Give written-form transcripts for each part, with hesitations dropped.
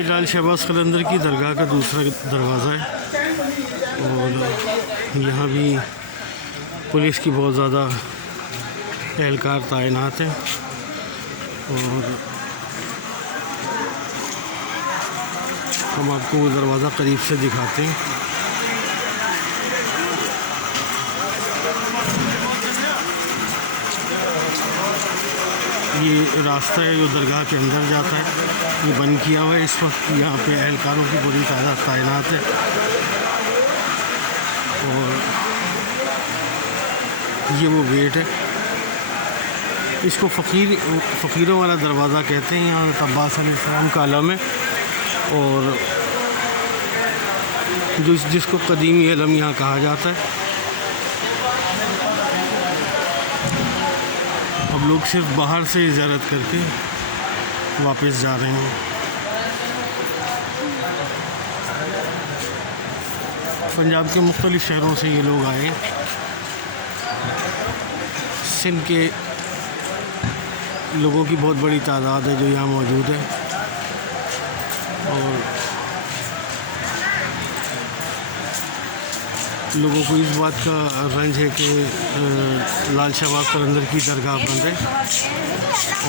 ये लाल शहबाज कलंदर की दरगाह का दूसरा दरवाज़ा है और यहाँ भी पुलिस की बहुत ज़्यादा एहलकार तैनात हैं और हम आपको वो दरवाज़ा करीब से दिखाते हैं। ये रास्ता है जो दरगाह के अंदर जाता है, ये बंद किया हुआ है इस वक्त। यहाँ पे एहलकारों की पूरी तादाद तैनात है और ये वो गेट है, इसको फ़कीरों वाला दरवाज़ा कहते हैं। यहाँ अब्बास अलैहिस्सलाम का अलम है और जिसको कदीमी अलम यहाँ कहा जाता है। अब लोग सिर्फ बाहर से ज़ियारत करके वापस जा रहे हैं। पंजाब के मुख्तलिफ़ शहरों से ये लोग आए। सिंध के लोगों की बहुत बड़ी तादाद है जो यहाँ मौजूद है और लोगों को इस बात का रंज है कि लाल शहबाज कलंदर की दरगाह बंद है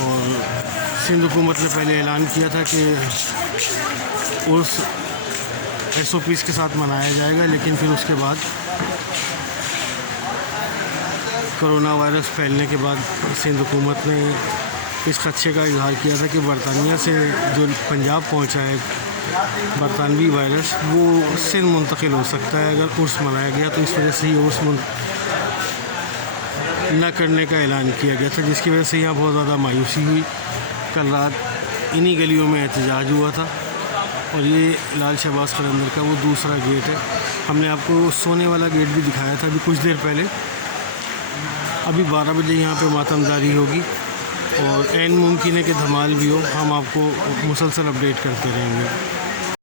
और सिंध हुकूमत ने पहले ऐलान किया था कि उर्स SOPs के साथ मनाया जाएगा, लेकिन फिर उसके बाद कोरोना वायरस फैलने के बाद सिंध हुकूमत ने इस खदशे का इजहार किया था कि बरतानिया से जो पंजाब पहुंचा है बरतानवी वायरस, वो सिंध मुंतकिल हो सकता है अगर उर्स मनाया गया। तो इस वजह से ही उर्स न करने का ऐलान किया गया था, जिसकी वजह से यहाँ बहुत ज़्यादा मायूसी हुई। कल रात इन्हीं गलियों में एहतजाज हुआ था और ये लाल शहबाज कलंदर का वो दूसरा गेट है। हमने आपको सोने वाला गेट भी दिखाया था अभी कुछ देर पहले। अभी 12 बजे यहाँ पे मातमदारी होगी और ऐन मुमकिन है कि धमाल भी हो। हम आपको मुसलसल अपडेट करते रहेंगे।